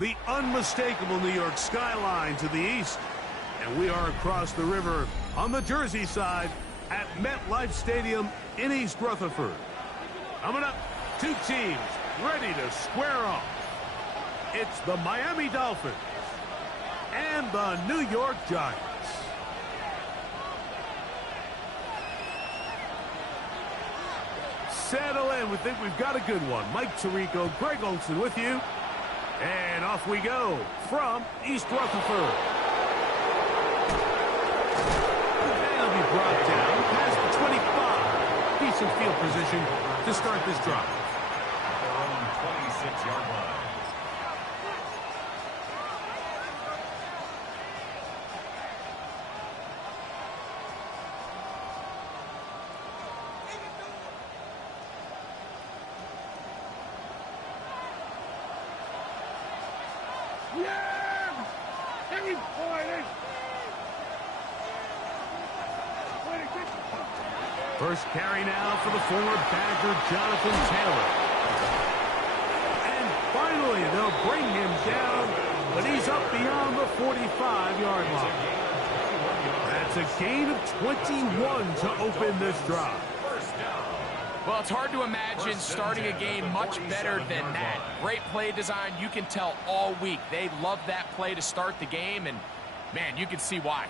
the unmistakable New York skyline to the east. And we are across the river on the Jersey side at MetLife Stadium in East Rutherford. Coming up, two teams ready to square off. It's the Miami Dolphins and the New York Giants. Settle in. We think we've got a good one. Mike Tirico, Greg Olson with you. And off we go from East Rutherford. And it'll be brought down past the 25. Decent field position to start this drive. Their own 26-yard line. First carry now for the former Badger, Jonathan Taylor. And finally, they'll bring him down, but he's up beyond the 45-yard line. That's a gain of 21 to open this drive. Well, it's hard to imagine starting a game much better than that. Great play design. You can tell all week. They love that play to start the game, and, man, you can see why.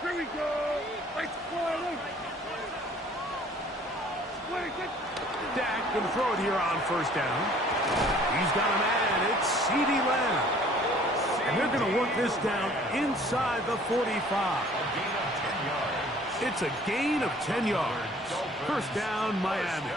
Here we go. Nice play. Dak going to throw it here on first down. He's got a man. It's CeeDee Lamb. And they're going to work this down inside the 45. It's a gain of 10 yards. First down, Miami.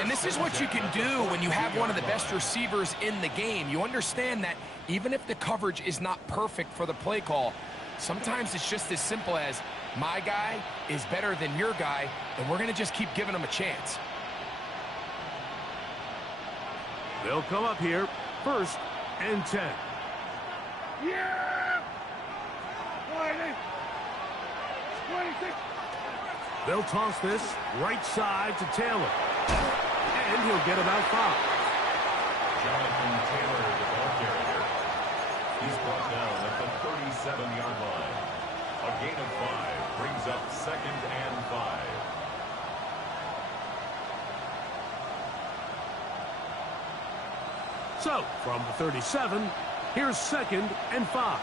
And this is what you can do when you have one of the best receivers in the game. You understand that even if the coverage is not perfect for the play call, sometimes it's just as simple as my guy is better than your guy, and we're going to just keep giving him a chance. They'll come up here, first and 10. Yeah! 26. They'll toss this right side to Taylor. And he'll get about 5. Jonathan Taylor, the ball carrier. He's brought down at the 37-yard line. A gain of 5 brings up 2nd and 5. So, from the 37, here's 2nd and 5.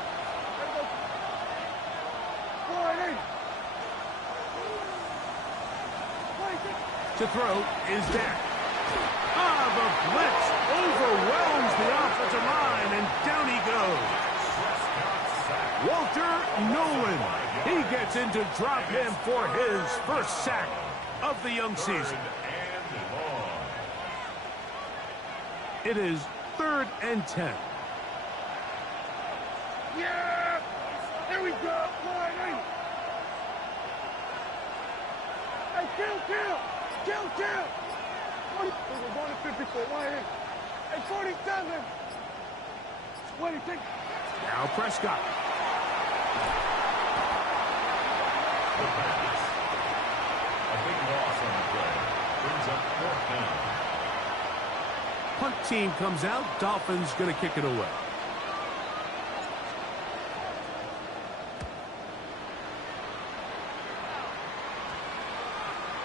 To throw is Dak. The blitz overwhelms the offensive line, and down he goes. Walter Nolan. He gets into drop him for his first sack of the young season. It is 3rd and 10. Yeah! Here we go. Hey, kill! 40, we're going to 54. Hey, 47. 26. Now Prescott. The pass. A big loss on the play. Brings up 4th down. Punt team comes out. Dolphins going to kick it away.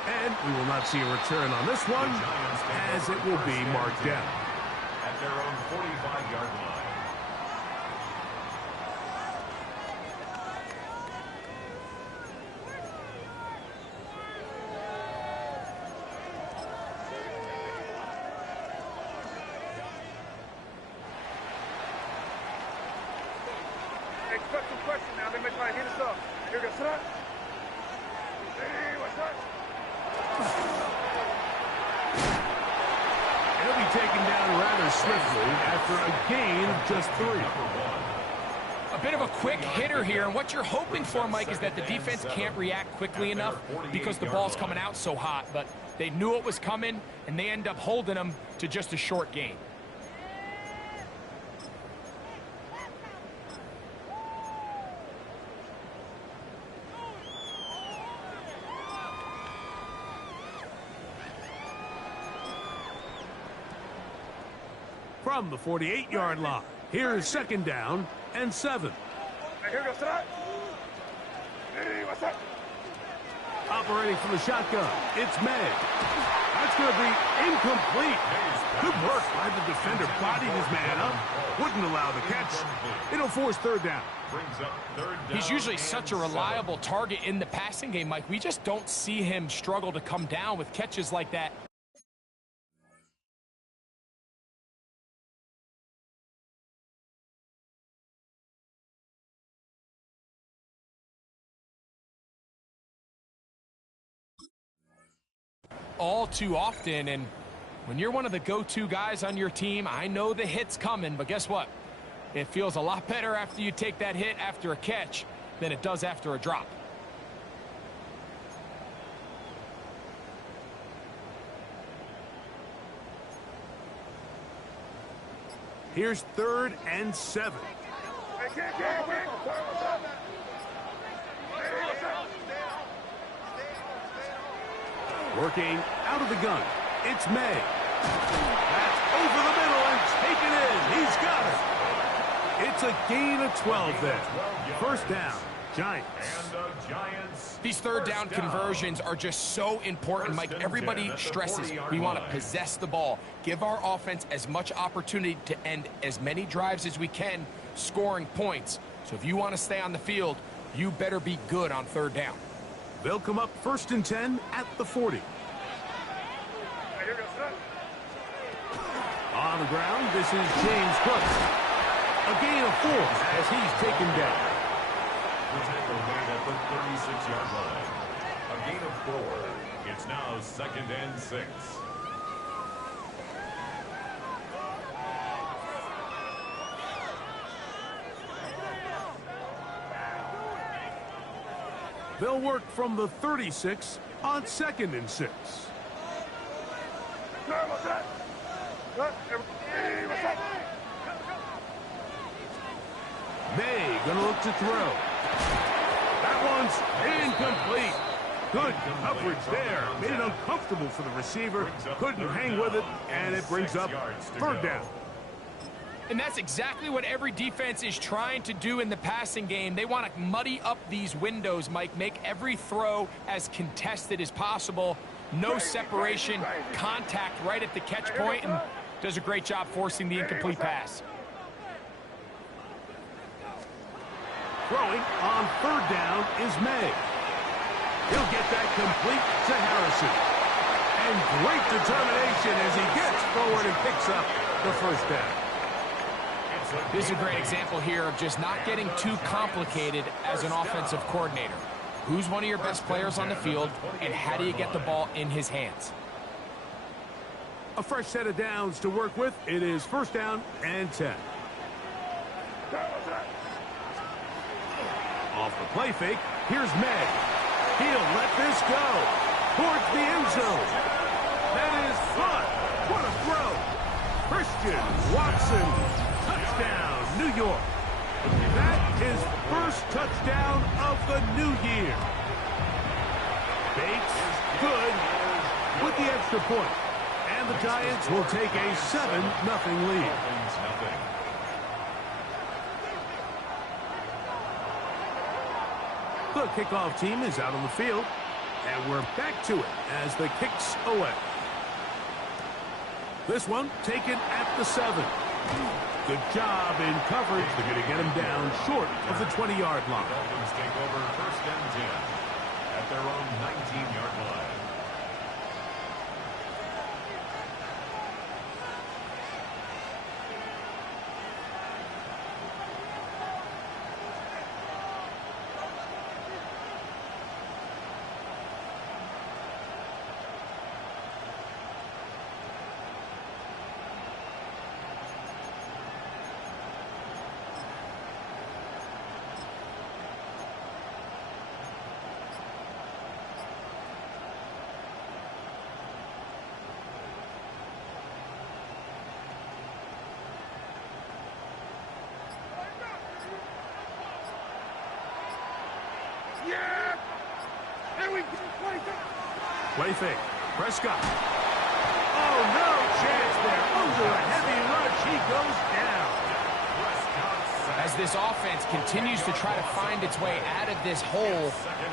And we will not see a return on this one, as it will be marked down. At their own 45-yard line. Expect some question now. They may try to hit us up. Here we go. Sit up. Hey, what's up? He'll be taken down rather swiftly after a gain of just 3. A bit of a quick hitter here, and what you're hoping for, Mike, is that the defense can't react quickly enough because the ball's coming out so hot, but they knew it was coming, and they end up holding them to just a short gain. from the 48-yard line. Here's second down and 7. Hey, here goes that. Hey, what's up? Operating from the shotgun, it's May. That's going to be incomplete. Good work by the defender. Bodied his man up. Wouldn't allow the catch. It'll force third down. He's usually such a reliable target in the passing game, Mike. We just don't see him struggle to come down with catches like that. All too often, and when you're one of the go-to guys on your team, I know the hit's coming, but guess what? It feels a lot better after you take that hit after a catch than it does after a drop. Here's third and 7. Hey, what's up? Hey, what's up? Working out of the gun, it's May. That's over the middle and taken in. He's got it. It's a gain of 12 there. First down, Giants. These third down conversions are just so important, Mike. Everybody stresses we want to possess the ball, give our offense as much opportunity to end as many drives as we can, scoring points. So if you want to stay on the field, you better be good on third down. They'll come up first and 10 at the 40. Hey, here goes that. On the ground, this is James Brooks. A gain of 4 as he's taken down. The tackle made at the 36-yard line. A gain of 4. It's now second and 6. They'll work from the 36 on second and 6. No, what's that? Hey, what's up? May gonna look to throw. That one's incomplete. Good coverage there. Made it uncomfortable for the receiver. Couldn't hang with it, and it brings up third down. And that's exactly what every defense is trying to do in the passing game. They want to muddy up these windows, Mike, make every throw as contested as possible. No separation, contact right at the catch point, and does a great job forcing the incomplete pass. Throwing on third down is May. He'll get that complete to Harrison. And great determination as he gets forward and picks up the first down. This is a great example here of just not getting too complicated as an offensive coordinator. Who's one of your best players on the field, and how do you get the ball in his hands? A fresh set of downs to work with. It is first down and 10. Off the play fake, here's May. He'll let this go towards the end zone. That is fun. What a throw. Christian Watson, touchdown, New York. That is first touchdown of the new year. Bates, good, with the extra point. And the Giants will take a 7-0 lead. The kickoff team is out on the field, and we're back to it as the kick's away. This one taken at the 7. Good job in coverage. They're going to get him down short of the 20-yard line. Dolphins take over first and 10 at their own 19-yard line. Yeah! Here we go. Play fake. Prescott. Oh, no chance there. Under a heavy rush. He he goes down. As this offense continues to try to find its way out of this hole,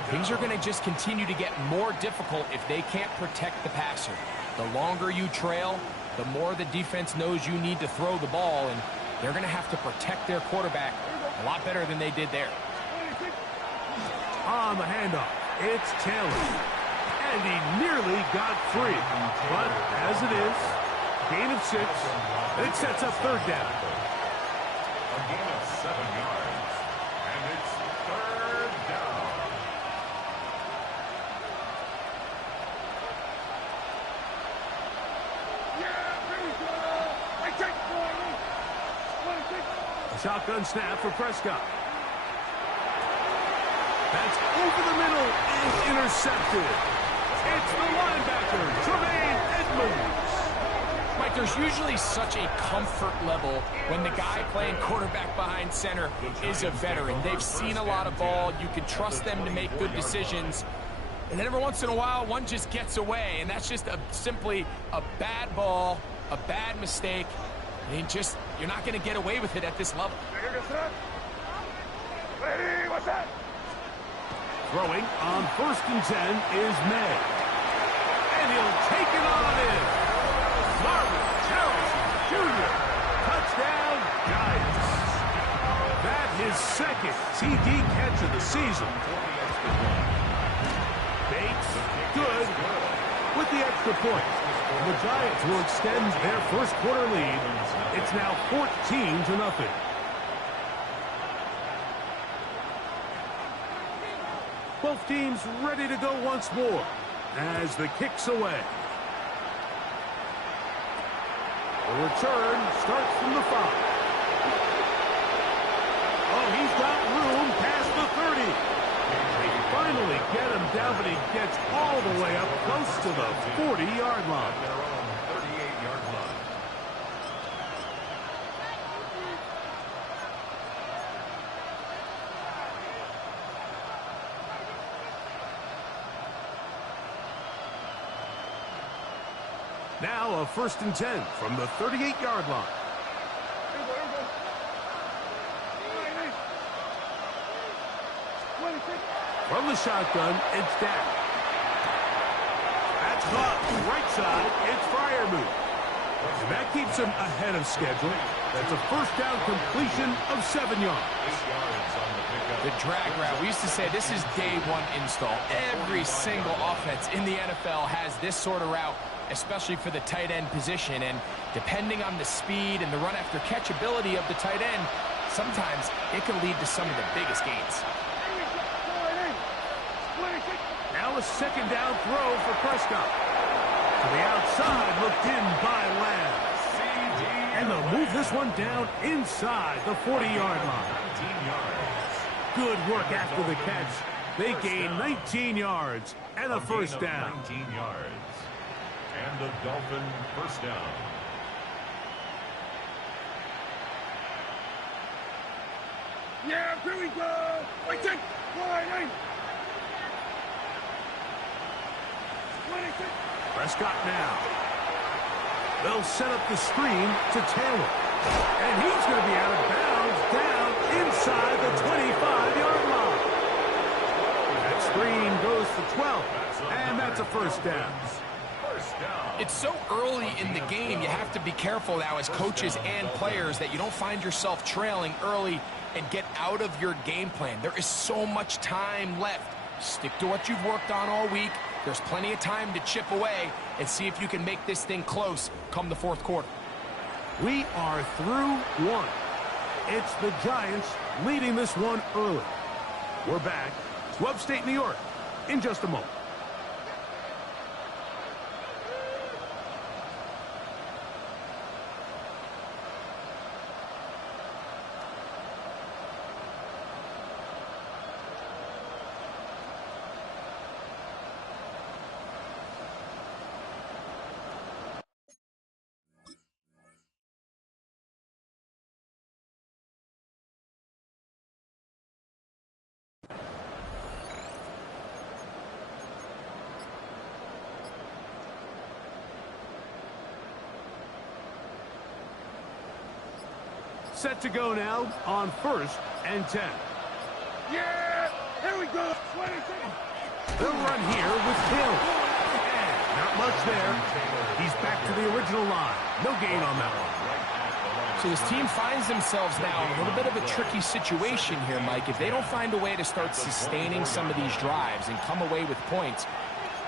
things are going to just continue to get more difficult if they can't protect the passer. The longer you trail, the more the defense knows you need to throw the ball, and they're going to have to protect their quarterback a lot better than they did there. On the handoff, it's Taylor. And he nearly got free. But as it is, gain of 6, it sets up third down. A gain of 7 yards, and it's third down. A shotgun snap for Prescott. That's over the middle, is intercepted. It's the linebacker, Tremaine Edmonds. Mike, there's usually such a comfort level when the guy playing quarterback behind center is a veteran. They've seen a lot of ball. You can trust them to make good decisions. And then every once in a while, one just gets away, and that's just simply a bad ball, a bad mistake. I mean, you're not going to get away with it at this level. Ready, what's that? Throwing on 1st and 10 is May. And he'll take it on in. Marvin Harrison Jr. Touchdown, Giants. That his 2nd TD catch of the season. Bates, good, with the extra point. And the Giants will extend their first quarter lead. It's now 14-0. Both teams ready to go once more as the kick's away. The return starts from the 5. Oh, he's got room past the 30. They finally get him down, but he gets all the way up close to the 40-yard line. Their own 38-yard line. Now a 1st and 10 from the 38-yard line. From the shotgun, it's down. That's caught right side. It's Freiermuth. And that keeps him ahead of schedule. That's a 1st down completion of 7 yards. 8 yards on the pickup. The drag route, we used to say this is day one install. Every single offense in the NFL has this sort of route, especially for the tight end position. And depending on the speed and the run after catch ability of the tight end, sometimes it can lead to some of the biggest gains. Now a 2nd down throw for Prescott. To the outside, looked in by Lamb. And they'll move this one down inside the 40-yard line. 19 yards. Good work after the catch. They gain 19 yards and a gain 1st of down. 19 yards. And the Dolphin 1st down. Yeah, here we go. Wait, take. Line. Prescott now. They'll set up the screen to Taylor. And he's going to be out of bounds down inside the 25-yard line. That screen goes for 12. And that's a 1st down. It's so early in the game, you have to be careful now as coaches and players that you don't find yourself trailing early and get out of your game plan. There is so much time left. Stick to what you've worked on all week. There's plenty of time to chip away and see if you can make this thing close come the 4th quarter. We are through 1. It's the Giants leading this one early. We're back to upstate New York in just a moment. Set to go now on 1st and 10. Yeah! Here we go! 20 seconds! They'll run here with Hill. And not much there. He's back to the original line. No gain on that one. So this team finds themselves now in a little bit of a tricky situation here, Mike. If they don't find a way to start sustaining some of these drives and come away with points,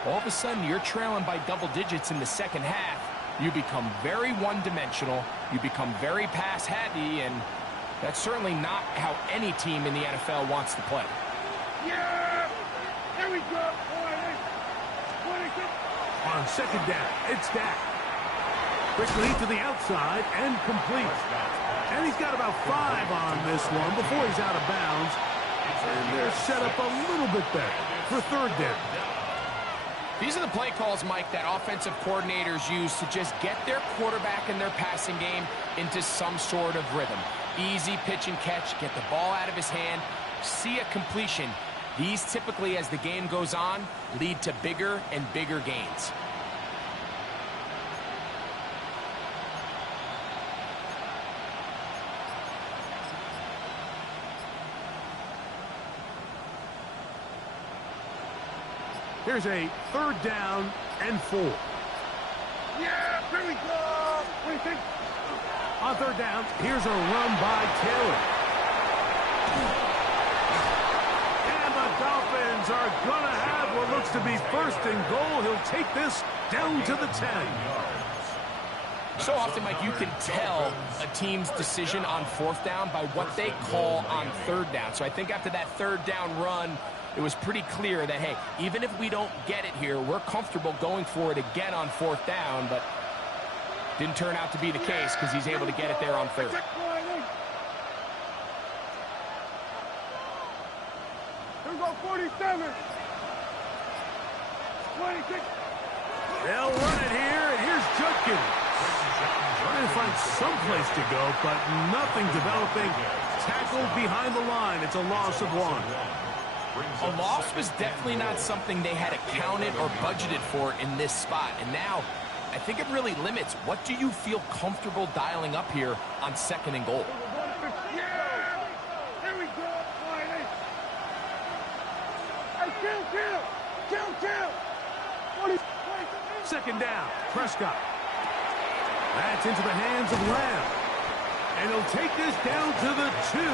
all of a sudden you're trailing by double digits in the second half. You become very one-dimensional. You become very pass-heavy, and that's certainly not how any team in the NFL wants to play. Yeah! Here we go! 20. On 2nd down, it's Dak. Quickly to the outside and complete. And he's got about 5 on this one before he's out of bounds. And they're set up a little bit better for 3rd down. These are the play calls, Mike, that offensive coordinators use to just get their quarterback and their passing game into some sort of rhythm. Easy pitch and catch, get the ball out of his hand, see a completion. These typically, as the game goes on, lead to bigger and bigger gains. Here's a 3rd down and 4. Yeah! Here we go! 26. On 3rd down, here's a run by Taylor. And the Dolphins are going to have what looks to be 1st and goal. He'll take this down to the 10. So often, Mike, you can tell a team's decision on 4th down by what they call on 3rd down. So I think after that 3rd down run, it was pretty clear that, hey, even if we don't get it here, we're comfortable going for it again on 4th down, but didn't turn out to be the case because he's able to get it there on 3rd. Here we go, 47. 26. They'll run it here, and here's Judkins. Trying to find some place to go, but nothing developing. Tackled behind the line. It's a loss of 1. A loss was definitely not something they had accounted or budgeted for in this spot. And now, I think it really limits what do you feel comfortable dialing up here on 2nd and goal. Yeah! Here we go, 20. Hey, chill! 20. 2nd down, Prescott. That's into the hands of Lamb. And he'll take this down to the 2,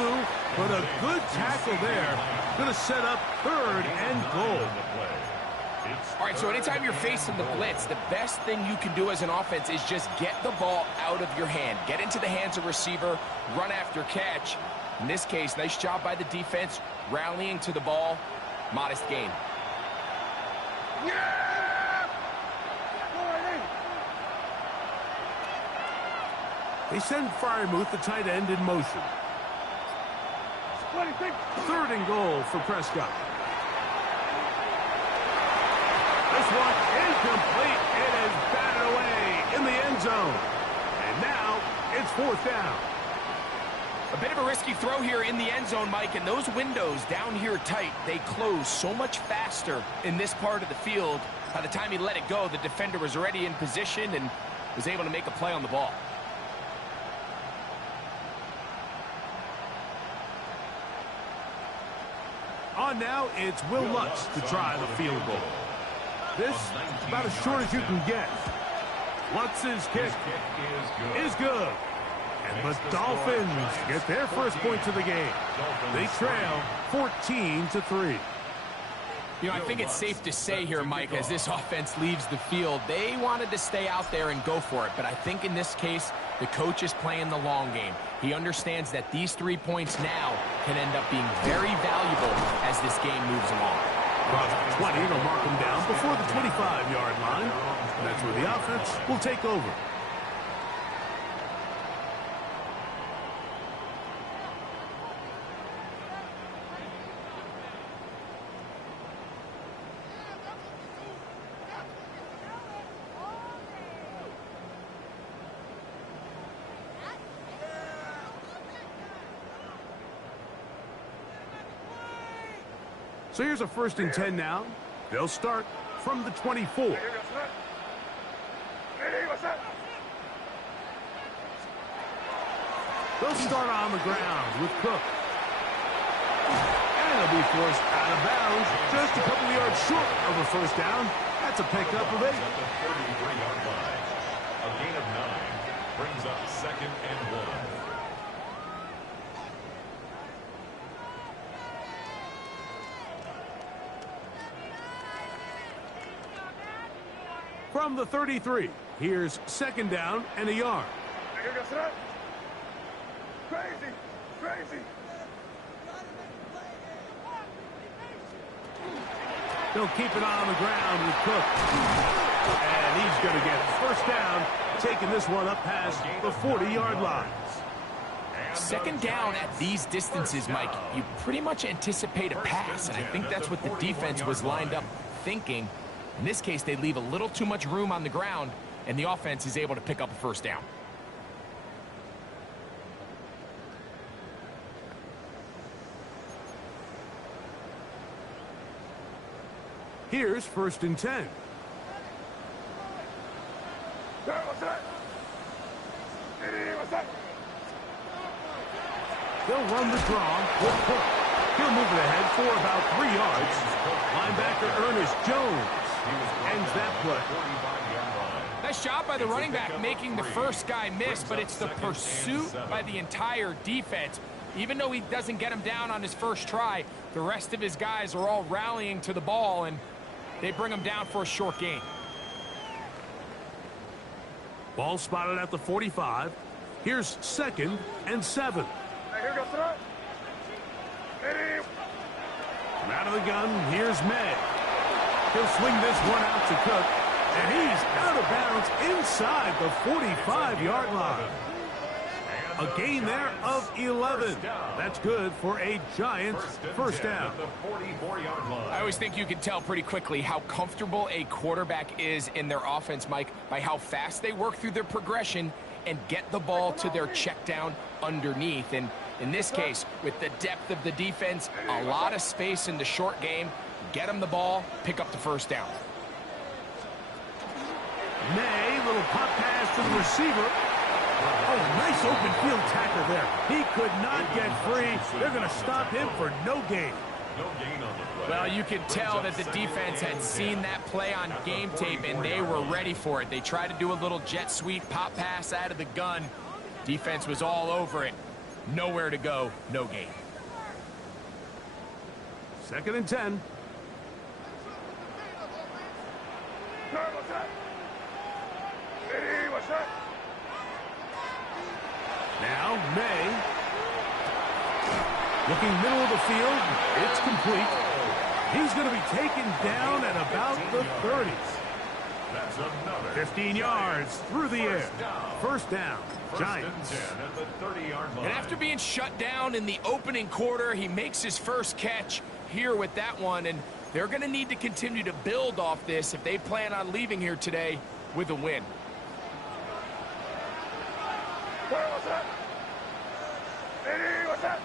but a good tackle there. Going to set up 3rd and goal. All right, so anytime you're facing the blitz, the best thing you can do as an offense is just get the ball out of your hand. Get into the hands of receiver, run after catch. In this case, nice job by the defense, rallying to the ball. Modest gain. Yeah! 20. They send Freiermuth, the tight end, in motion. 26. 3rd and goal for Prescott. This one incomplete. It is batted away in the end zone. And now it's 4th down. A bit of a risky throw here in the end zone, Mike, and those windows down here tight, they close so much faster in this part of the field. By the time he let it go, the defender was already in position and was able to make a play on the ball. On now, it's Will Lutz to try the field goal. This is about as short as you can get. Lutz's kick is good. And the Dolphins get their first points of the game. They trail 14-3. You know, I think it's safe to say here, Mike, as this offense leaves the field, they wanted to stay out there and go for it. But I think in this case, the coach is playing the long game. He understands that these 3 points now can end up being very valuable as this game moves along. Across the 20, they'll mark them down before the 25-yard line. And that's where the offense will take over. So here's a 1st and 10 now. They'll start from the 24. They'll start on the ground with Cook. And they'll be forced out of bounds, just a couple of yards short of a first down. That's a pickup of 8. At the 33-yard line. A gain of 9 brings up 2nd and 1. From the 33, here's 2nd down and a yard. Here goes that. Crazy, crazy. They'll keep it on the ground with Cook. And he's going to get first down, taking this one up past the 40-yard line. 2nd down at these distances, Mike, you pretty much anticipate a pass, and I think that's what the defense was lined up thinking. In this case, they leave a little too much room on the ground, and the offense is able to pick up a first down. Here's 1st and 10. What's that? What's that? They'll run the draw with Cook. He'll move it ahead for about 3 yards. Linebacker Ernest Jones ends that play. Nice job by the running back making the first guy miss, but it's the pursuit by the entire defense. Even though he doesn't get him down on his first try, the rest of his guys are all rallying to the ball, and they bring him down for a short gain. Ball spotted at the 45. Here's 2nd and 7. Here goes that. From out of the gun, here's May. He'll swing this one out to Cook, and he's out of bounds inside the 45-yard line. A gain there of 11. That's good for a Giants first down. I always think you can tell pretty quickly how comfortable a quarterback is in their offense, Mike, by how fast they work through their progression and get the ball to their check down underneath. And in this case, with the depth of the defense, a lot of space in the short game, get them the ball, pick up the first down. May, little pop pass to the receiver. Oh, nice open field tackle there. He could not get free. They're going to stop him for no gain. Well, you can tell that the defense had seen that play on game tape, and they were ready for it. They tried to do a little jet sweep pop pass out of the gun. Defense was all over it. Nowhere to go, no gain. 2nd and 10. What's that? What's that? Now, May. Looking middle of the field. It's complete. He's going to be taken down at about the 30s. That's another 15 yards through the air. First down, Giants. at the 30-yard line. And after being shut down in the opening quarter, he makes his first catch here with that one, and they're going to need to continue to build off this if they plan on leaving here today with a win. What's that? What's that?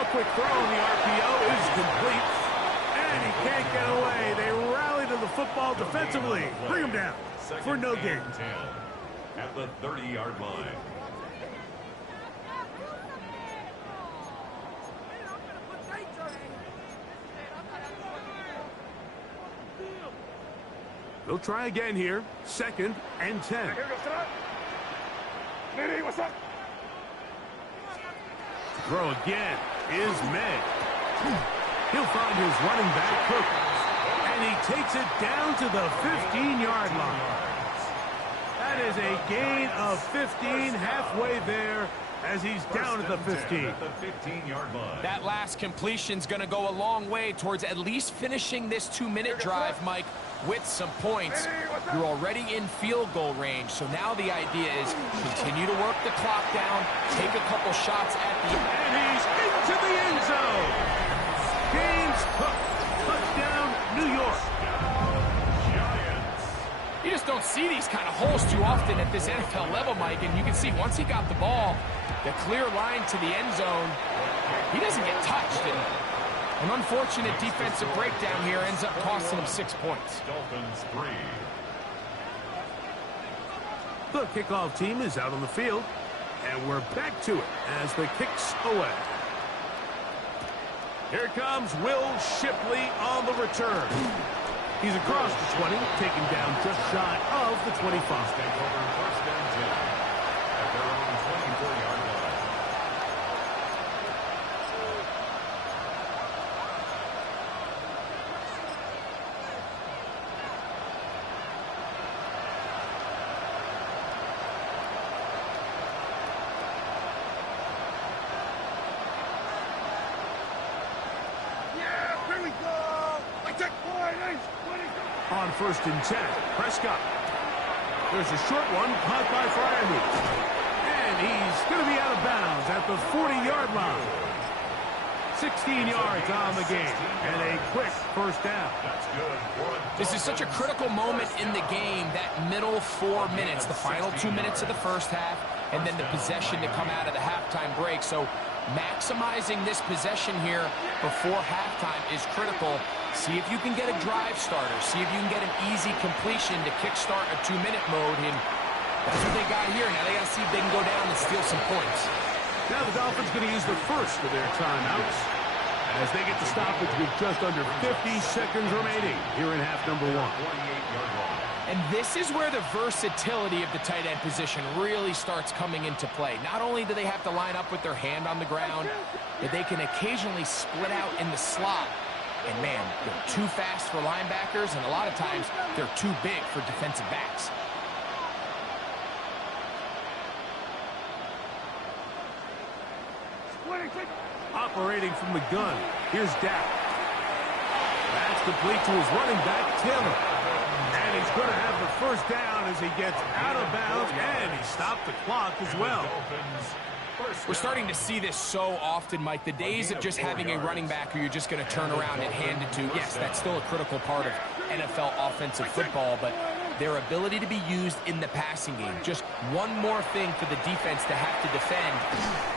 A quick throw, and the RPO is complete. And he can't get away. They rally to the football defensively. Bring him down for no gain. 10 at the 30-yard line. They'll try again here. 2nd and 10. Here goes that. What's that? Throw again is May. He'll find his running back, Cook. And he takes it down to the 15-yard line. That is a gain of 15, halfway there as he's down at the 15. At the 15-yard line. That last completion's going to go a long way towards at least finishing this 2-minute drive, Mike, with some points. You're already in field goal range, so now the idea is continue to work the clock down, take a couple shots at the end. And he's into the end zone. James Cook, touchdown, New York. Giants. You just don't see these kind of holes too often at this NFL level, Mike, and you can see once he got the ball, the clear line to the end zone, he doesn't get touched, and an unfortunate defensive breakdown here ends up costing him 6 points. Dolphins 3. The kickoff team is out on the field, and we're back to it as the kick's away. Here comes Will Shipley on the return. He's across the 20, taken down just shy of the 25. Take over first and 10 at their own 24-yard line. Yeah, here we go. I take point. On first and 10, Prescott. There's a short one caught by Freiermuth. And he's going to be out of bounds at the 40-yard line. 16 yards on the game and a quick first down. That's good. This is such a critical moment in the game, that middle 4 minutes, the final 2 minutes of the first half, and then the possession to come out of the halftime break. So maximizing this possession here before halftime is critical. See if you can get a drive starter. See if you can get an easy completion to kickstart a 2-minute mode. And that's what they got here. Now they got to see if they can go down and steal some points. Now the Dolphins going to use the first of their timeouts as they get the stoppage with just under 50 seconds remaining here in half number 1. 48-yard line. And this is where the versatility of the tight end position really starts coming into play. Not only do they have to line up with their hand on the ground, but they can occasionally split out in the slot. And man, they're too fast for linebackers, and a lot of times they're too big for defensive backs. Operating from the gun, here's Dak. That's complete to his running back, Taylor. And he's going to have the first down as he gets out of bounds, and he stopped the clock as well. We're starting to see this so often, Mike. The days of just having a running back who you're just going to turn around and hand it to, yes, that's still a critical part of NFL offensive football, but their ability to be used in the passing game. Just one more thing for the defense to have to defend.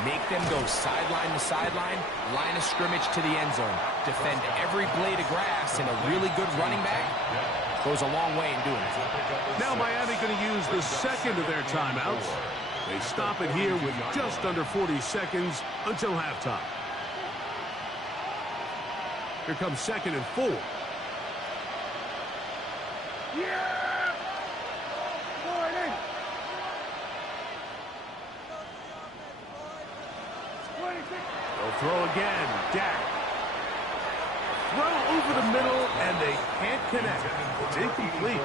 Make them go sideline to sideline, line of scrimmage to the end zone. Defend every blade of grass, and a really good running back goes a long way in doing it. Now Miami going to use the second of their timeouts. They stop it here with just under 40 seconds until halftime. Here comes second and 4. Yeah! Morning! They'll throw again. Dak. Throw over the middle, and they can't connect. It's incomplete.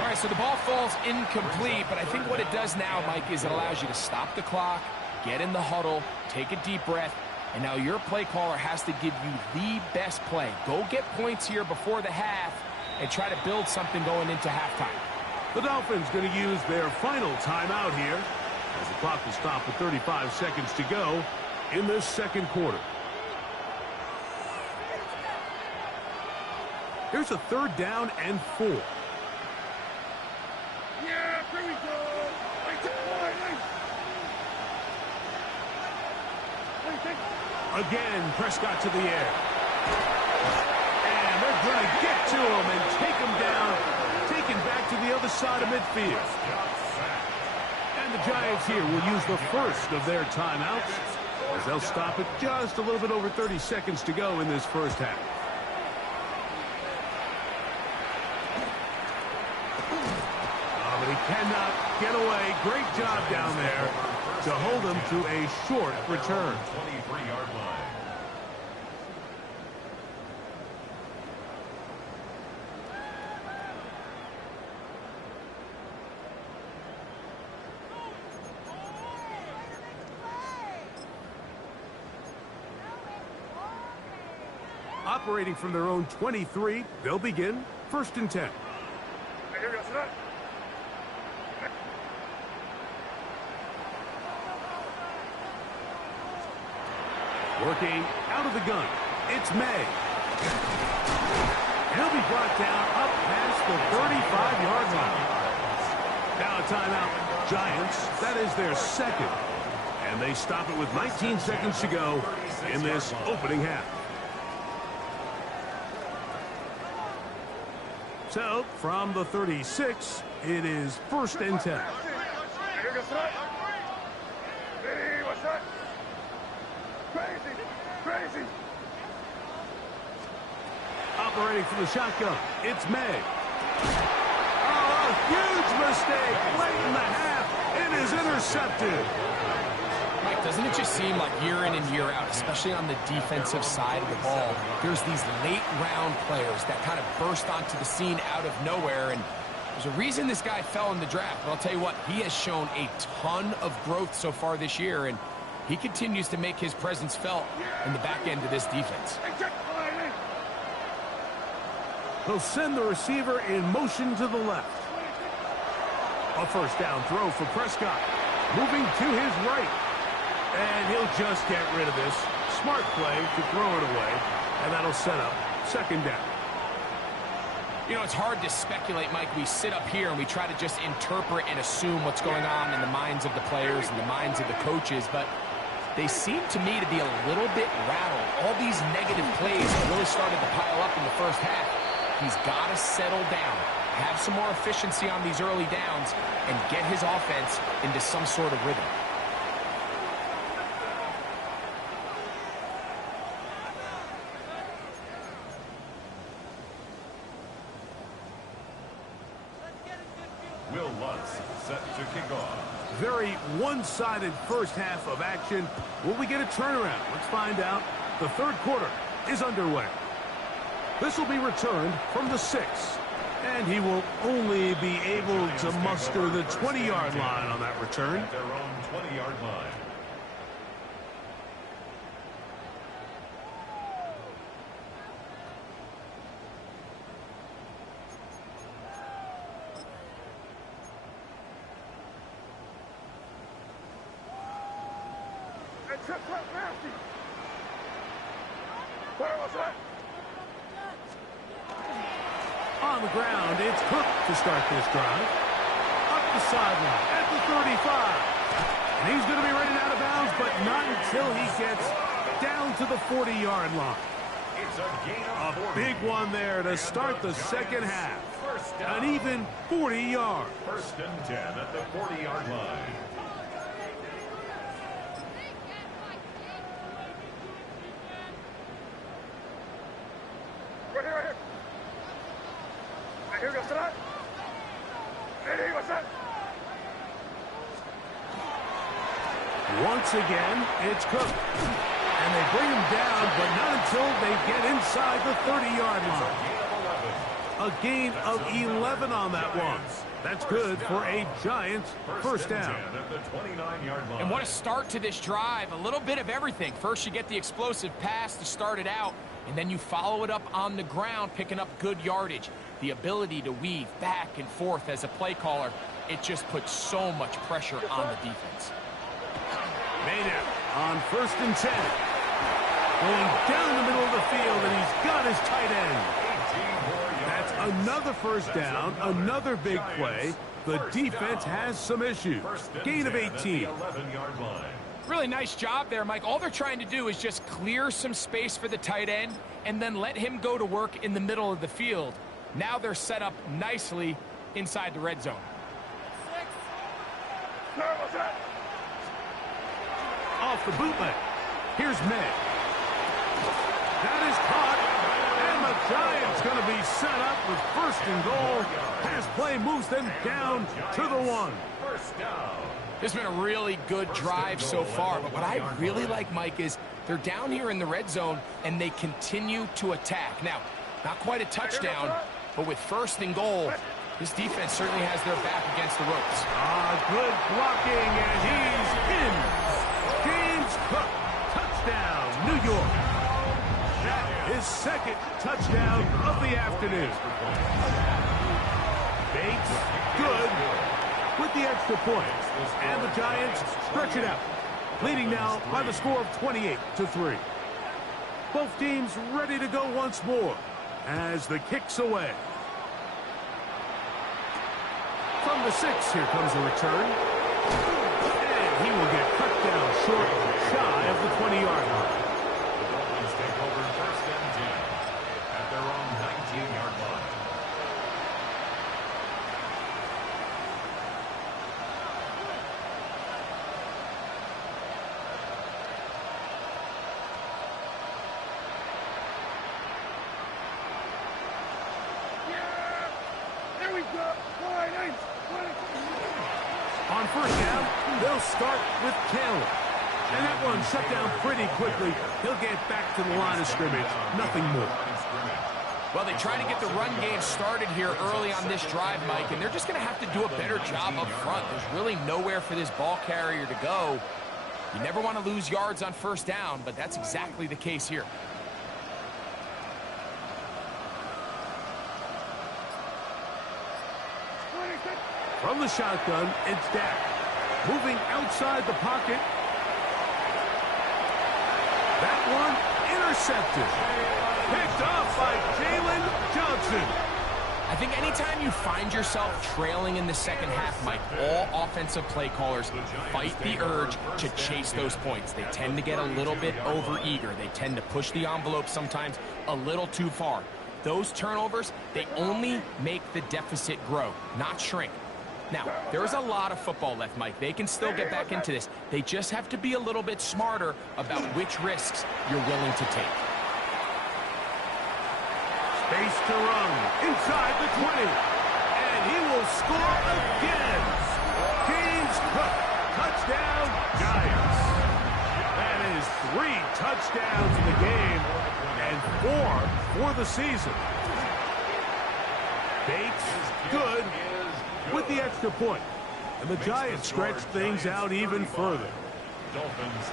All right, so the ball falls incomplete, but I think what it does now, Mike, is it allows you to stop the clock, get in the huddle, take a deep breath, and now your play caller has to give you the best play. Go get points here before the half and try to build something going into halftime. The Dolphins going to use their final timeout here as the clock will stop with 35 seconds to go in this second quarter. Here's a third down and 4. Yeah, here we go. Again, Prescott to the air. And they're going to get to him and take him down, taken back to the other side of midfield. And the Giants here will use the first of their timeouts as they'll stop it just a little bit over 30 seconds to go in this first half. But he cannot get away. Great job down there to hold him to a short return. 23-yard line. Operating from their own 23, they'll begin first and 10. Here we go, set. Working out of the gun, it's May. He'll be brought down up past the 35-yard line. Now a timeout, Giants. That is their second. And they stop it with 19 seconds to go in this opening half. So, from the 36, it is 1st and 10. What's that? Crazy, crazy. Operating from the shotgun, it's May. Oh, a huge mistake late in the half. It is intercepted. Mike, doesn't it just seem like year in and year out, especially on the defensive side of the ball, there's these late-round players that kind of burst onto the scene out of nowhere, and there's a reason this guy fell in the draft. But I'll tell you what, he has shown a ton of growth so far this year, and he continues to make his presence felt in the back end of this defense. He'll send the receiver in motion to the left. A first down throw for Prescott. Moving to his right. And he'll just get rid of this. Smart play to throw it away. And that'll set up 2nd down. You know, it's hard to speculate, Mike. We sit up here and we try to just interpret and assume what's going on in the minds of the players and the minds of the coaches, but they seem to me to be a little bit rattled. All these negative plays really started to pile up in the first half. He's got to settle down, have some more efficiency on these early downs, and get his offense into some sort of rhythm. Will Lutz set to kick off. Very one-sided first half of action. Will we get a turnaround? Let's find out. The 3rd quarter is underway. This will be returned from the 6. And he will only be able to muster the 20-yard line on that return. At their own 20-yard line. On the ground, it's Cook to start this drive. Up the sideline at the 35. And he's going to be running out of bounds, but not until he gets down to the 40-yard line. It's a gain of 40. Big one there to start the second half. An even 40 yards. 1st and 10 at the 40-yard line. Right here, right here. Right here, what's that? Hey, what's that? Once again, it's Cook. And they bring him down, but not until they get inside the 30-yard line. A gain of 11 on that one. That's good for a Giants first down. At the 29-yard line. And what a start to this drive. A little bit of everything. First, you get the explosive pass to start it out, and then you follow it up on the ground, picking up good yardage. The ability to weave back and forth as a play caller, it just puts so much pressure on the defense. Maynard on 1st and 10. Going down the middle of the field, and he's got his tight end. That's another first down, another big play. The defense has some issues. Gain of 18. Really nice job there, Mike. All they're trying to do is just clear some space for the tight end and then let him go to work in the middle of the field. Now they're set up nicely inside the red zone. Off the bootleg. Here's May. That is caught. And the Giants going to be set up with 1st and goal. Pass play moves them down to the 1. First down. This has been a really good drive so far, but what I really like, Mike, is they're down here in the red zone and they continue to attack. Now, not quite a touchdown, but with 1st and goal, this defense certainly has their back against the ropes. Good blocking, and he's in. James Cook, touchdown, New York. That is 2nd touchdown of the afternoon. Bates, good, with the extra point. And the Giants stretch it out, leading now by the score of 28-3. Both teams ready to go once more as the kick's away. From the 6, here comes the return. And he will get cut down short, shy of the 20-yard line. The Dolphins take over 1st and 10 at their own 19-yard line. On first down, they'll start with Taylor. And that one shut down pretty quickly. He'll get back to the line of scrimmage. Nothing more. Well, they try to get the run game started here early on this drive, Mike, and they're just going to have to do a better job up front. There's really nowhere for this ball carrier to go. You never want to lose yards on first down, but that's exactly the case here. From the shotgun, it's Dak. Moving outside the pocket. That one intercepted. Picked off by Jalen Johnson. I think anytime you find yourself trailing in the second half, Mike, all offensive play callers fight the urge to chase those points. They tend to get a little bit overeager. They tend to push the envelope sometimes a little too far. Those turnovers, they only make the deficit grow, not shrink. Now, there's a lot of football left, Mike. They can still get back into this. They just have to be a little bit smarter about which risks you're willing to take. Space to run inside the 20. And he will score again. James Cook, touchdown, Giants. That is 3 touchdowns in the game and 4 for the season. Bates, good with the extra point. And the Giants stretch things out even further. Dolphins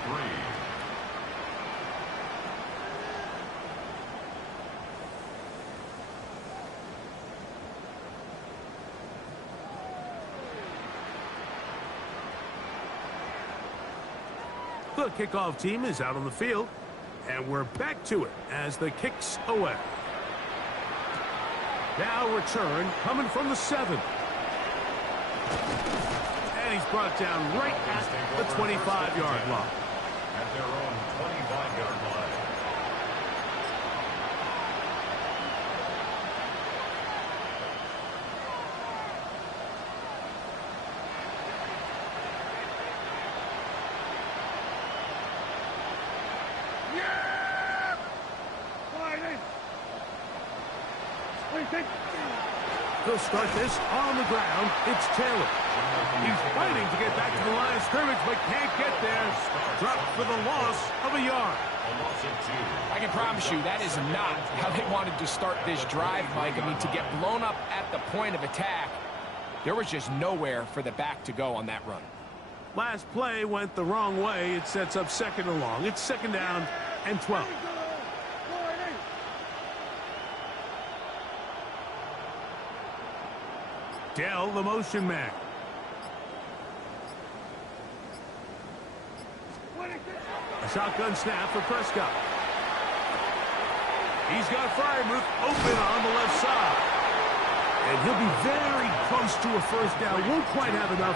3. The kickoff team is out on the field, and we're back to it as the kick's away. Now return coming from the 7. And he's brought down right at the 25-yard line. At their own 25-yard line. He'll start this on the ground. It's Taylor. He's fighting to get back to the line of scrimmage, but can't get there. Dropped for the loss of a yard. I can promise you that is not how they wanted to start this drive, Mike. I mean, to get blown up at the point of attack, there was just nowhere for the back to go on that run. Last play went the wrong way. It sets up second and long. It's second down and 12. Dell, the motion man. A shotgun snap for Prescott. He's got Freiermuth open on the left side. And he'll be very close to a first down. Won't quite have enough,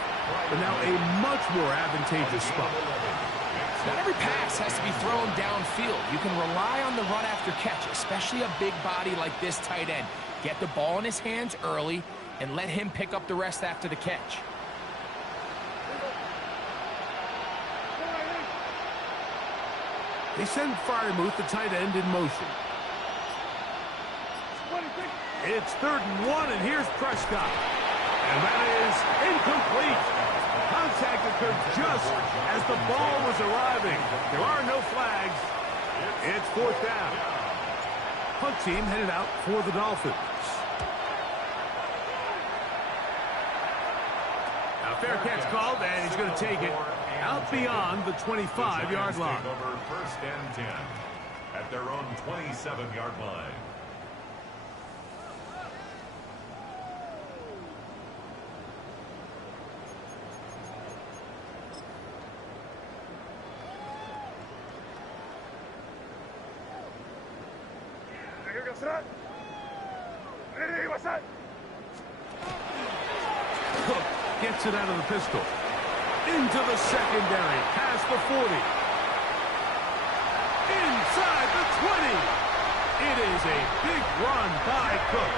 but now a much more advantageous spot. Not every pass has to be thrown downfield. You can rely on the run after catch, especially a big body like this tight end. Get the ball in his hands early and let him pick up the rest after the catch. They send Freiermuth, the tight end, in motion. It's 3rd and 1, and here's Prescott. And that is incomplete. Contact occurred just as the ball was arriving. There are no flags. It's 4th down. Punt team headed out for the Dolphins. Now, fair catch called, and he's going to take it out beyond the 25-yard line. Over 1st and 10 at their own 27-yard line. Cook gets it out of the pistol. Into the secondary, past the 40. Inside the 20. It is a big run by Cook.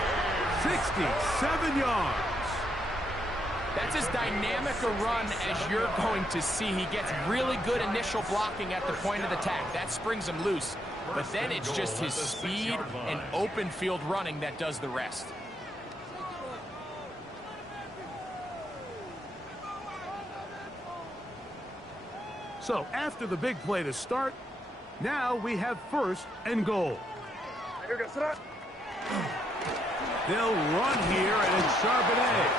67 yards. That's as dynamic a run as you're going to see. He gets really good initial blocking at the point of attack. That springs him loose. But then it's just his speed and open field running that does the rest. So after the big play to start, now we have 1st and goal. Here we go. Sit up. They'll run here, and it's Charbonnet.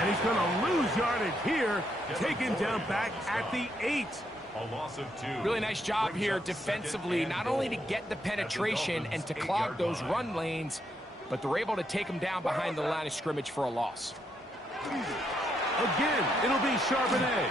And he's going to lose yardage here, taken down back at the 8. A loss of 2. Really nice job here defensively, not only to get the penetration and to clog those run lanes, but they're able to take them down behind the line of scrimmage for a loss. Again, it'll be Charbonnet.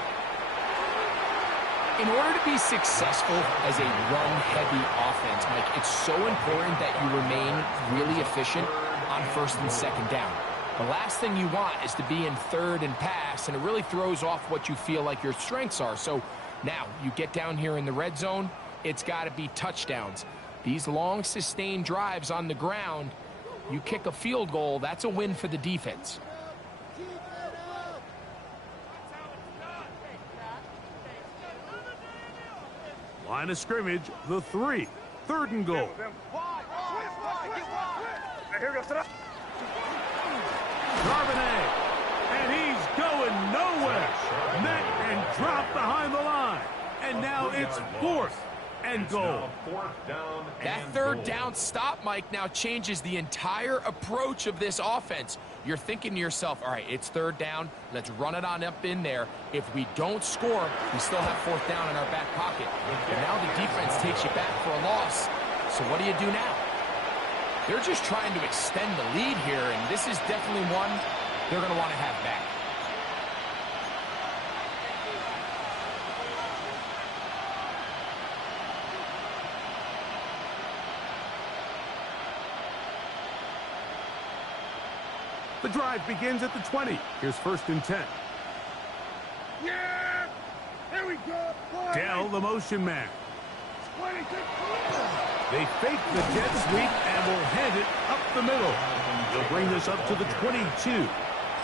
In order to be successful as a run-heavy offense, Mike, it's so important that you remain really efficient on 1st and 2nd down. The last thing you want is to be in 3rd and pass, and it really throws off what you feel like your strengths are. So now you get down here in the red zone, it's got to be touchdowns. These long, sustained drives on the ground, you kick a field goal, that's a win for the defense. Line of scrimmage, the 3. 3rd and goal. Here we go. Sit up. Charbonnet, and he's going nowhere. Met and dropped behind the line. And now it's 4th and goal. That 3rd down stop, Mike, now changes the entire approach of this offense. You're thinking to yourself, all right, it's 3rd down. Let's run it on up in there. If we don't score, we still have 4th down in our back pocket. And now the defense takes you back for a loss. So what do you do now? They're just trying to extend the lead here, and this is definitely one they're going to want to have back. The drive begins at the 20. Here's 1st and 10. Yeah! Here we go! Dell, the motion man. 26. They fake the jet sweep and will hand it up the middle. They'll bring this up to the 22.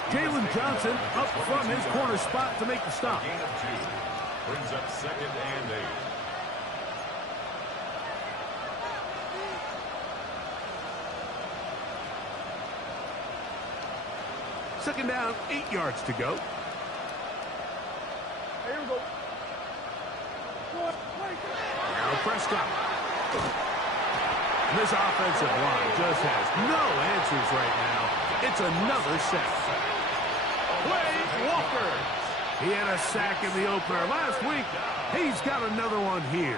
Jalen Johnson up from his corner spot to make the stop. Gain of 2. Brings up 2nd and 8. Second down, 8 yards to go. Here we go. Now Prescott. This offensive line just has no answers right now. It's another sack. Wade Walker. He had a sack in the opener last week. He's got another one here.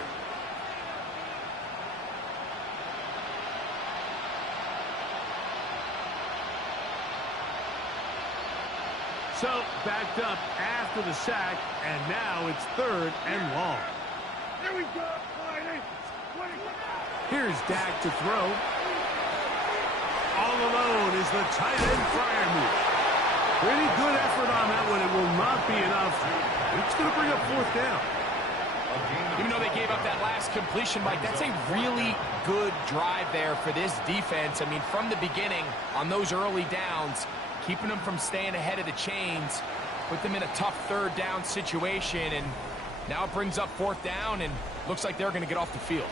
So backed up after the sack, and now it's 3rd and long. Here we go. Here's Dak to throw. All alone is the tight end Freiermuth. Pretty good effort on that one. It will not be enough. It's going to bring up 4th down. Even though they gave up that last completion, Mike, that's a really good drive there for this defense. I mean, from the beginning, on those early downs, keeping them from staying ahead of the chains, put them in a tough 3rd down situation, and now it brings up 4th down, and looks like they're going to get off the field.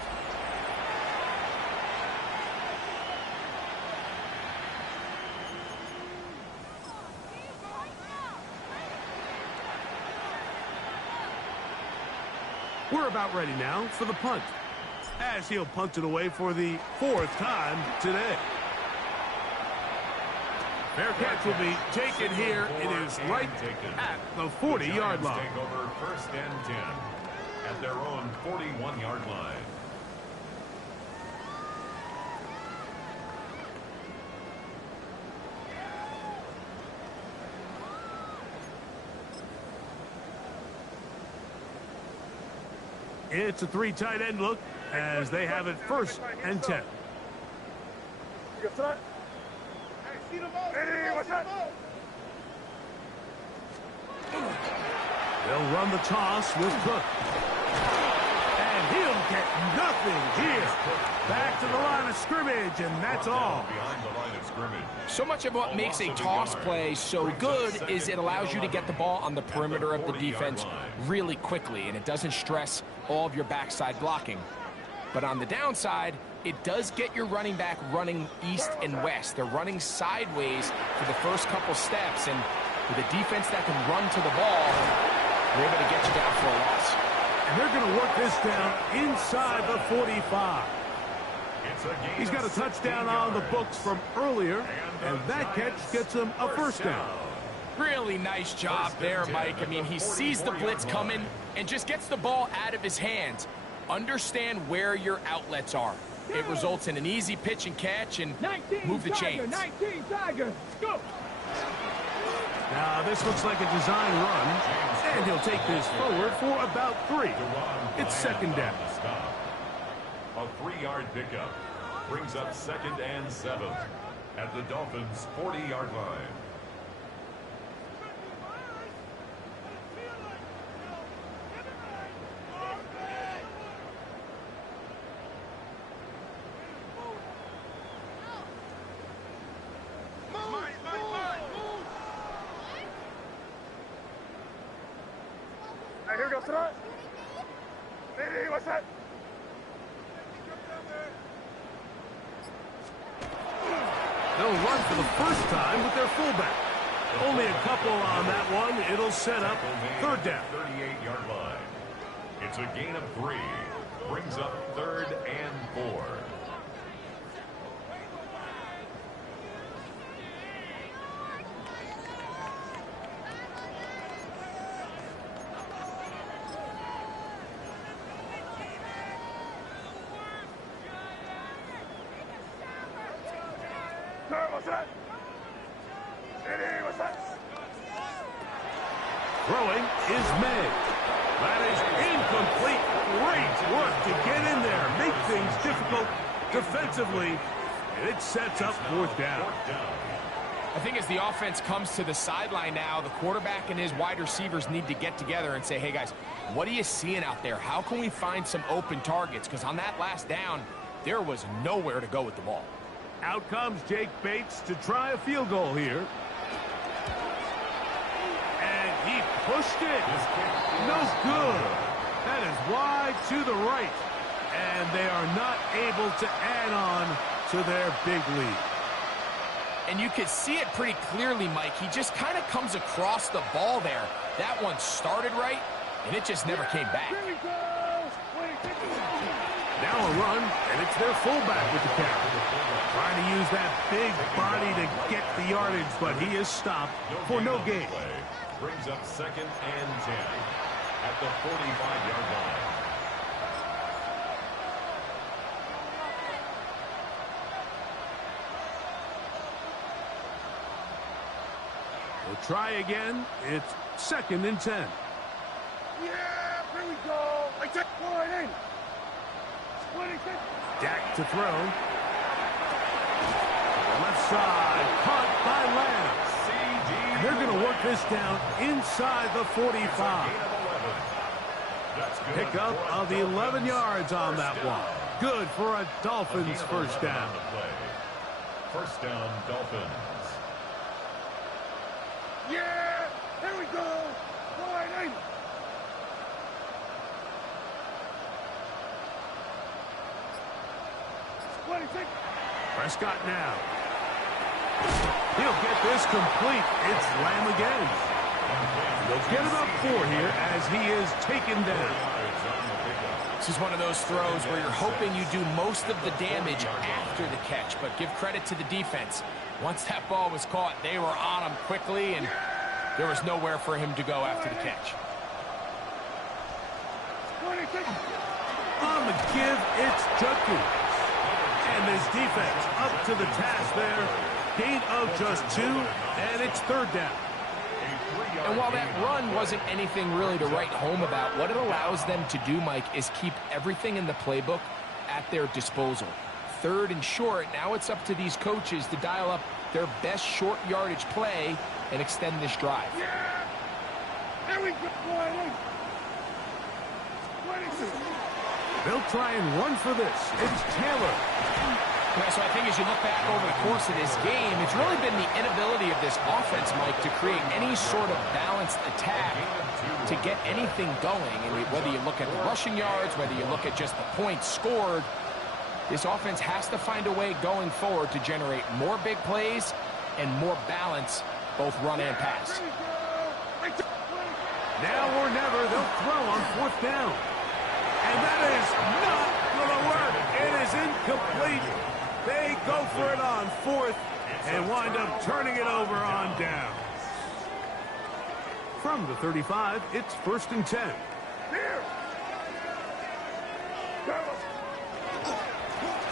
We're about ready now for the punt, as he'll punt it away for the 4th time today. Fair catch will be taken here. It is right at the 40-yard line. Take over 1st and 10 at their own 41-yard line. It's a 3 tight end look as they have it 1st and 10. You got that? Hey, what's that? They'll run the toss with Cook. And he'll get nothing here. Back to the line of scrimmage, and that's all. Behind the line of scrimmage. So much of what makes a toss play so good is it allows you to get the ball on the perimeter of the defense really quickly, and it doesn't stress all of your backside blocking. But on the downside, it does get your running back running east and west. They're running sideways for the first couple steps, and with a defense that can run to the ball, they're able to get you down for a loss. And they're going to work this down inside the 45. He's got a touchdown on the books from earlier, and that catch gets him a first down. Really nice job there, Mike. I mean, he sees the blitz coming and just gets the ball out of his hands. Understand where your outlets are. It results in an easy pitch and catch and move the chains. 19 Tiger, go! Now, this looks like a design run, and he'll take this forward for about 3. It's second down. A 3-yard pickup brings up 2nd and 7 at the Dolphins' 40-yard line. Hey, here we go, sit up. Hey, what's that? They'll run for the first time with their fullback. Only a couple on that one. It'll set up third down. 38-yard line. It's a gain of 3. Brings up 3rd and 4. What's that? Hey, what's that? Throwing is made. That is incomplete. Great work to get in there, make things difficult defensively, and it sets up fourth down. I think as the offense comes to the sideline now, the quarterback and his wide receivers need to get together and say, hey, guys, what are you seeing out there? How can we find some open targets? Because on that last down, there was nowhere to go with the ball. Out comes Jake Bates to try a field goal here. And he pushed it. No good. That is wide to the right. And they are not able to add on to their big lead. And you could see it pretty clearly, Mike. He just kind of comes across the ball there. That one started right, and it just never came back. Now a run, and it's their fullback with the carry. Trying to use that big body to get the yardage, but he is stopped for no gain. Brings up 2nd and 10 at the 45-yard line. We'll try again. It's 2nd and 10. Yeah, here we go. I took one in. 26. Dak to throw. Left side, caught by Lamb. And they're going to work this down inside the 45. Pickup of 11 yards on that one. Good for a Dolphins first down. First down, Dolphins. Yeah, here we go. Going in. Prescott now. He'll get this complete. It's Lamb again. They'll get about 4 here as he is taken down. This is one of those throws where you're hoping you do most of the damage after the catch, but give credit to the defense. Once that ball was caught, they were on him quickly, and there was nowhere for him to go after the catch. On the give, it's Judkins. And this defense up to the task there. Gain of just 2, and it's third down. And while that run wasn't anything really to write home about, what it allows them to do, Mike, is keep everything in the playbook at their disposal. 3rd and short, now it's up to these coaches to dial up their best short yardage play and extend this drive. Yeah. There we go. They'll try and run for this. It's Taylor. Yeah, so I think as you look back over the course of this game, it's really been the inability of this offense, Mike, to create any sort of balanced attack to get anything going. And whether you look at the rushing yards, whether you look at just the points scored, this offense has to find a way going forward to generate more big plays and more balance, both run and pass. Now or never, they'll throw on 4th down. And that is not going to work. It is incomplete. They go for it on fourth and wind up turning it over on down. From the 35, it's 1st and 10.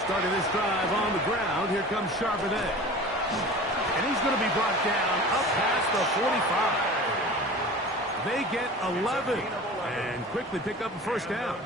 Starting this drive on the ground, here comes Charbonnet. And he's going to be brought down up past the 45. They get 11 and quickly pick up a first down.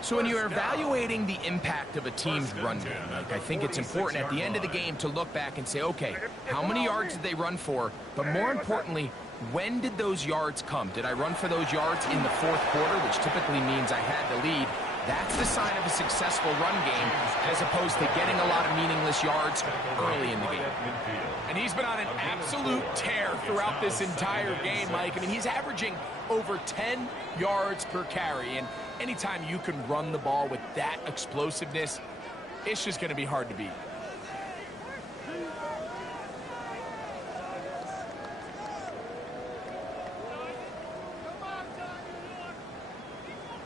So when you're evaluating the impact of a team's run game, Mike, I think it's important at the end of the game to look back and say, okay, how many yards did they run for? But more importantly, when did those yards come? Did I run for those yards in the fourth quarter, which typically means I had the lead? That's the sign of a successful run game, as opposed to getting a lot of meaningless yards early in the game. And he's been on an absolute tear throughout this entire game, Mike. I mean, he's averaging over 10 yards per carry. And anytime you can run the ball with that explosiveness, it's just going to be hard to beat.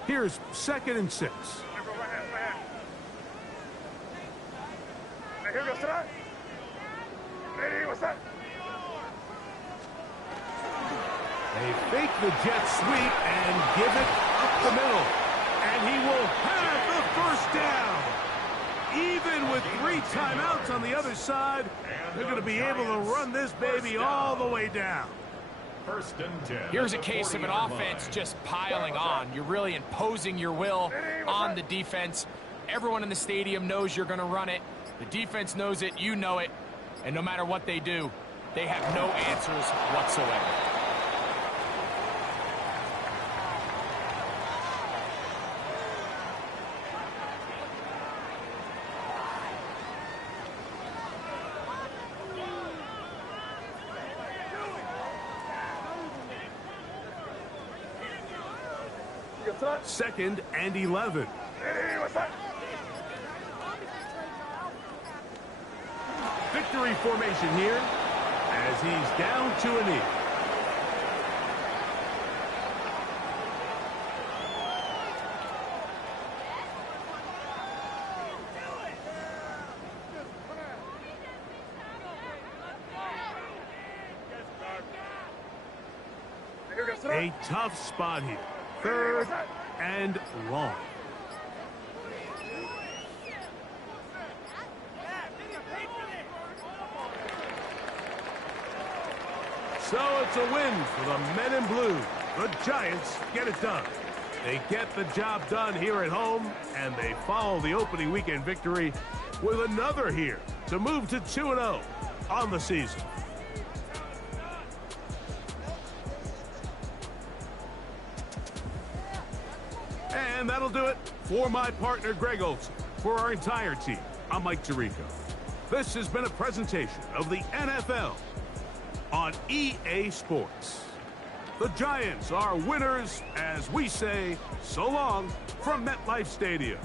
Here's 2nd and 6. Here goes tonight. Hey, what's that? They fake the jet sweep and give it up the middle. And he will have the first down. Even with 3 timeouts on the other side, they're going to be able to run this baby all the way down. 1st and 10. Here's a case of an offense just piling on. You're really imposing your will on the defense. Everyone in the stadium knows you're going to run it. The defense knows it, you know it. And no matter what they do, they have no answers whatsoever. Second and 11. Hey, what's that? Victory formation here as he's down to a knee. A tough spot here. 3rd and long. So it's a win for the men in blue. The Giants get it done. They get the job done here at home, and they follow the opening weekend victory with another here to move to 2-0 on the season. And that'll do it for my partner, Greg Olson. For our entire team, I'm Mike Tirico. This has been a presentation of the NFL on EA Sports. The Giants are winners as we say so long from MetLife Stadium.